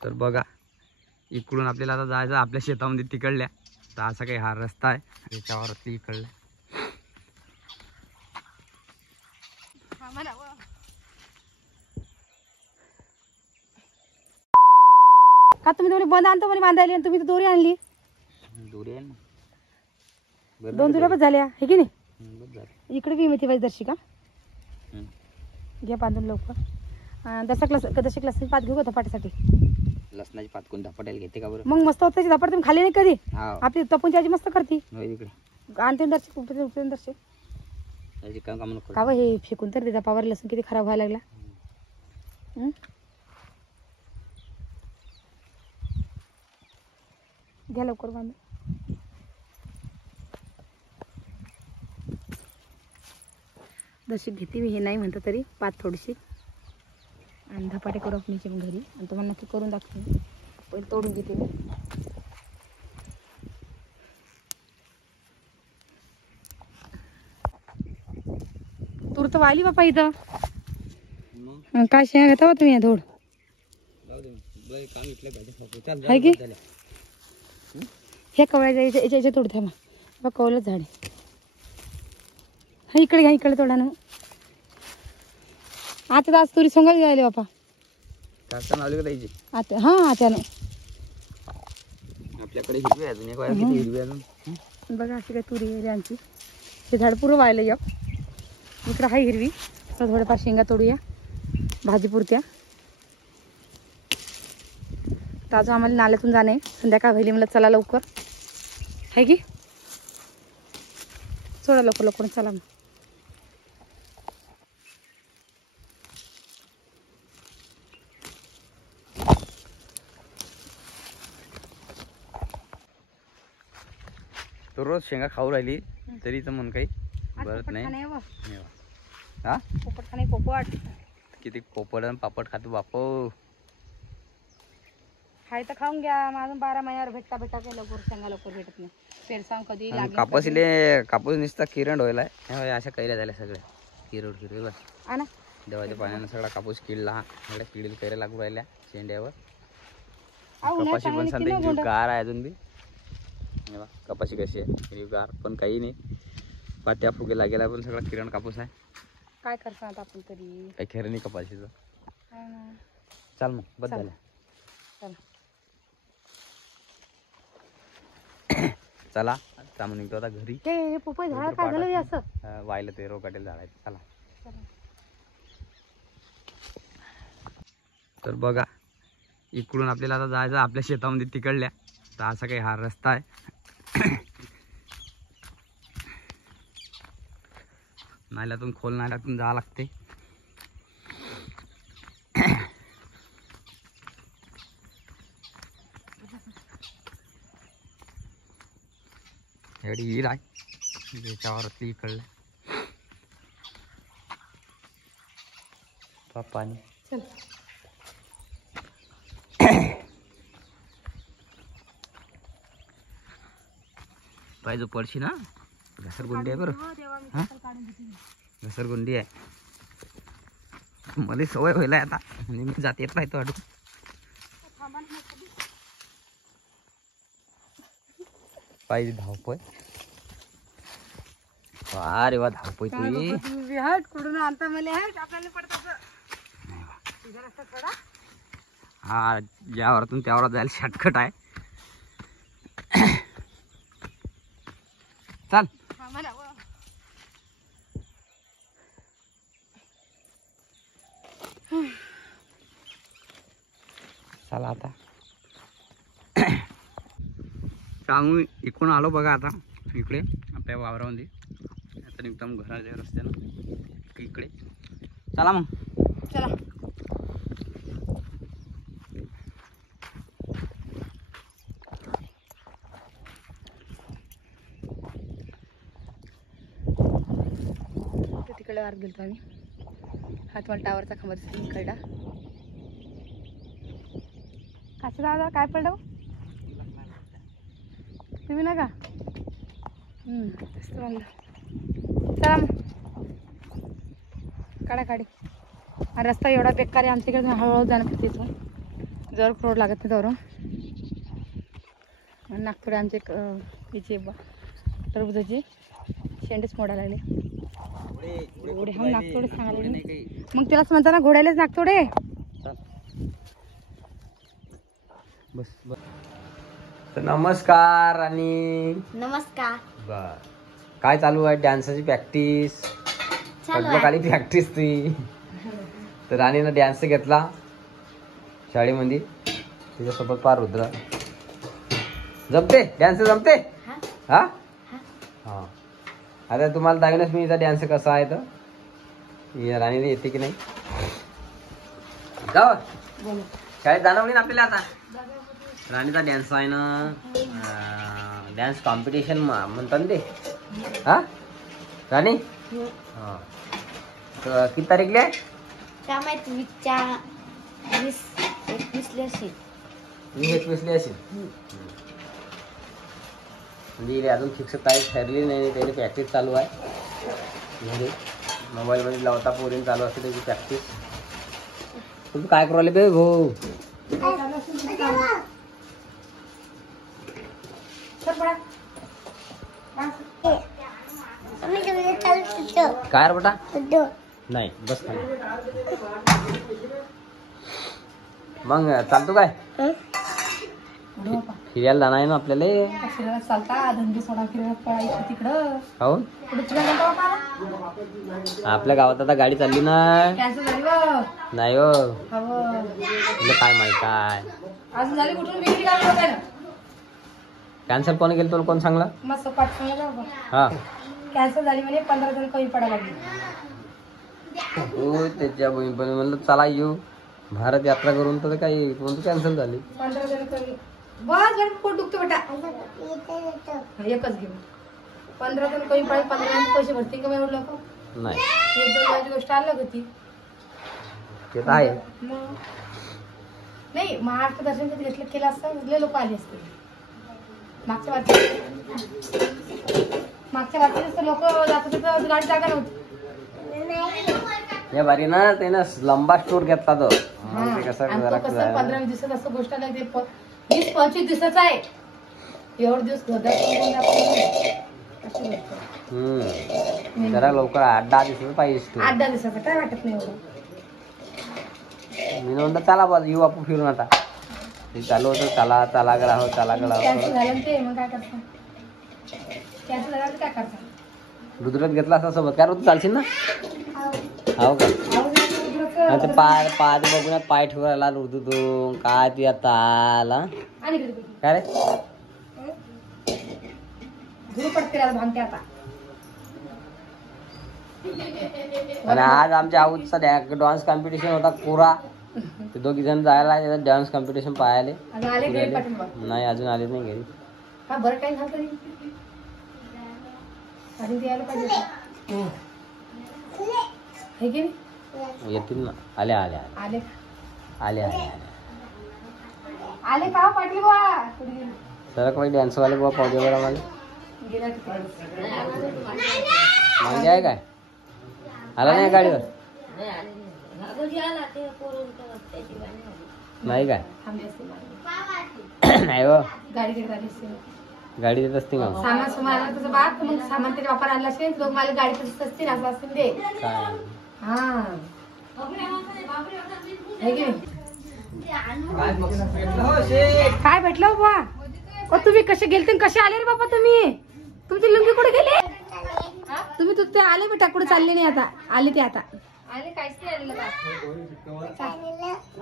तर बघा इकडून आपल्याला आता जायचं आपल्या शेतामध्ये तिकडल्या, तर असा काही हा रस्ता आहे त्याच्यावरती इकडल्या. का तुम्ही दोरी बंद आणतो म्हणे बांधायला आणि तुम्ही दोरी आणली. दोरी आहे ना, 2 दुऱ्या बस झाल्या हे की नाही. बस झालं. इकडे बी मेथी पाहिजे दर्शिका घ्या बांधून लवकर. दशक लसणाची पात घेऊ का धपाट्यासाठी. लसणाची पात कोण धपाट्याला घेते का बरं. मग मस्त होत त्याची धपाट तुम्ही खाली नाही कधी. हा आपली तपून त्याची मस्त करते. इकडे आणते दर्शक उपयोग दर्शक त्याची काम काम नको का बा हे फेकून तर देता पावर लसूण किती खराब व्हायला लागला. घ्या लवकर बांधून. दर्शक घेते मी हे नाही म्हणतं तरी पात थोडीशी आणि धपाटे करू आपण घरी आणि तुम्हाला नक्की करून दाखवते. पहिले तोडून घेते मी. तूर तर वाली बापा इथं काय शेंगा घेता तुम्ही या धोड आहे की ह्या कवळ्याच्या याच्या तोड द्या मग कवलंच झाड आहे. हा इकडे घ्या इकडे तोडा ना. आता आज तुरी सोंगायला गेले बापा आता. हा त्यानं आपल्याकडे हिरवी अजून एक हिरवी अजून बघा अशी काय तुरी आहे आमची. हे झाड पुरं व्हायला या इकडं आहे हिरवी. तर थोड्याफार शेंगा तोडूया भाजीपुरत्या. तर अजून आम्हाला नाल्यातून जाणे संध्याकाळ व्हायली मला. चला लवकर आहे की सोडा लवकर लवकर चला मग. तो रोज शेंगा खाऊ राहिली तरी तर म्हणून काही बरत नाही. हा पोपट खाणे पोपट किती पोपट आणि पापड खातो बापो. हाय तर खाऊन घ्या. माझं 12 महिन्यावर भेटता काही लवकर शेंगा लवकर भेटत नाही. पेरसांग कधी कापूस नुसता किरण व्हायलाय. अशा कैऱ्या झाल्या सगळ्या किरड किरड बस. आणा देवाच्या पाण्यानं सगळा कापूस किडला. सगळ्या किडीला कैऱ्या लागू राहिल्या शेंड्यावर. कपाशी पण सांगते हिरवीगार आहे अजून बी. कपाशी कशी आहे हिरवीगार पण काही नाही. पात्या फुगे लागेला पण सगळा किरण कापूस आहे. काय करतात आपण तरी काही खरं नाही कपाशीचं. चाल मग बस झालं. चला सामान निघतो आता घरी. हे पोपई झाड काय झालं असं वाहिलं ते रोगाटेल झाड आहे. चला तर बघा इकडून आपल्याला आता जायचं आपल्या शेतामध्ये तिकडल्या, तर असा काही हा रस्ता आहे. नाल्यातून खोल नाल्यातून जावं लागते. एवढी विहीर आहे त्याच्यावरती इकडलं पाणी. चल पाहिजे पडशी ना. घसरगुंडी आहे बरं. हा घसरगुंडी आहे. मला सवय व्हायला आता म्हणजे मी जात येत राहतो अडून. पाहिजे धावपळ. अरे वा धावपळ तुम्ही कुठून आणता मला आपल्याला पडत. हा ज्यावरतून त्यावर जायला शॉर्टकट आहे. चल चला आता सांगू इकडून आलो बघा. आता इकडे आपल्या वावरामध्ये आता एकदम घराच्या रस्त्यानं इकडे. चला मग चला तिकडे वार गेलतो आम्ही. हा तुम्हाला टावरचा खांबा दिसतो खरडा. कसं दादा काय पडलं तुम्ही ना का. चला काढा काढी. रस्ता एवढा बेकार आहे आमच्याकडे. हळूहळू जाणं तिथून जर क्रोड लागत नाही तर नागतोडे आमचे याचे टरबुजाचे शेंडेच मोडायला लागले. घोडे हा नागतोडे सांगायला मग त्यालाच म्हणता ना घोड्यालाच नागतोडे. बस बस. तर नमस्कार आणि नमस्कार. बर काय चालू आहे? डान्सची प्रॅक्टिस खाली प्रॅक्टिस ती. तर राणीनं डान्स घेतला शाळेमध्ये, तिच्यासोबत पार रुद्र. जमते डान्स जमते? हा हा. आता तुम्हाला दाखवण्यास मी डान्स कसा आहे तर राणीला येते की नाही. का शाळेत जाणं होईल आपल्याला. आता राणीचा डान्स आहे ना, डान्स कॉम्पिटिशन म्हणतात ते. हा राणी हा किती तारीखला आहे? काय माहिती 21ला असेल. 21ला असेल म्हणजे अजून फिक्स तारीख ठरली नाही. त्याची प्रॅक्टिस चालू आहे म्हणजे मोबाईलमध्ये लावता पोरीन चालू असते त्याची प्रॅक्टिस. तुम्ही काय करू राहिले बे भाऊ? काय रे बेटा? नाही बस मग चालतो काय? फिरायला जाणार आहे ना आपल्याला. फिरायला चालता धंदे सोडा फिरायला पळायचं तिकडं. काहून? आपल्या गावात आता गाडी चालली ना. नाही हो तुला काय माहित आहे? कॅन्सल कोण केलं तुला कोण सांगला? मस्त पाठ सांगा. हा कॅन्सल झाली म्हणजे 15 जण कमी पडायला लागली. हो त्याच्या बहीण पण म्हणलं चला येऊ भारत यात्रा करून, तर काही कोणतं कॅन्सल झाली. 15 जण कमी बस जण पोट दुखतो बेटा. एकच घेऊ 15 जण कमी पडायला 15 जण पैसे भरतील का एवढं लोक? नाही एक दोन माझी गोष्ट आलं होती ते तर आहे. नाही महाराष्ट्र दर्शन कधी घेतलं केलं असतं लय लोक आले असते. मागच्या वाटत लोक जात होते तर गाडी जागा नव्हती. या बारी ना त्यानं लंबा स्टोर घेतला तो. कसं 15-20 दिवसात असं गोष्ट नाही. 20-25 दिवसाचा आहे. एवढे दिवस जरा लवकर 8-10 दिवसाचा पाहिजे. 8-10 दिवसाचा काय वाटत नाही एवढं. मी म्हणलं चला बा येऊ आपण फिरून. आता ते चालू होतं चला चला गळा चला गळा. कॅन्सल झालं ते मग काय करता? कॅन्सल झालं काय करता? रुद्रात घेतला असा सोबत काय रोज चालशील ना? हो का? ते पाय पाय बघून पाय ठेवायला रुदू तो काय ती आता आला काय रे पडते भांगते आता. आणि आज आमच्या आऊचा डान्स कॉम्पिटिशन होता कोरा. ते 2 जण जायला डान्स कॉम्पिटिशन पाहायला. नाही अजून आले नाही घरी. हा बरं काय झालं तरी अजून यायला पाहिजे. येतील ना. आले आले आले आले आले आले का पाटील बा? सर काही डान्स वाले बाबा पाहू दे बरं मला. म्हणजे आहे काय आला नाही गाडीवर? नाही काय नाही हो गाडी देत असते का? सामान सुमार आलं तुझं बाप मग सामान तरी वापर आणला असेल लोक मला गाडी तसंच असते ना असं असते ते. काय हा काय भेटलं बाबा? तुम्ही कसे गेलते कसे आले रे बाबा? तुम्ही तुमची लुंगी कुठे गेले? तुम्ही ते आले बेटा कुठे चालले नाही आता? आले ते आता आले. काहीच नाही आणलं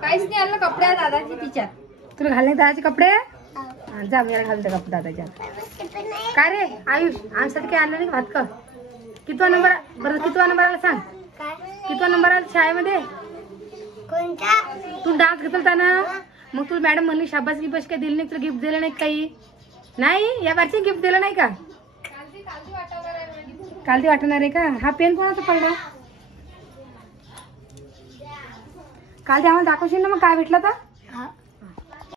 काहीच नाही आणलं. कपडे दादाची तिच्यात. तुला घालणे दादाचे कपडे? जा मला घालते कपडे दादाच्या. काय रे आयुष आमच्यासाठी काय आणलं नाही भात का? कितवा नंबर बरं कितवा नंबर आला सांग? कितवा नंबर आला शाळेमध्ये? तू डान्स घेतला ना मग तुला मॅडम म्हणली शाबास गिफ्ट काय दिली नाही? तुला गिफ्ट दिलं नाही काही? नाही या बारची गिफ्ट दिलं नाही का? काल ती वाटणार आहे का? हा पेन कोणाचा पडला? काल ते आम्हाला दाखवशील ना मग काय भेटलं तर?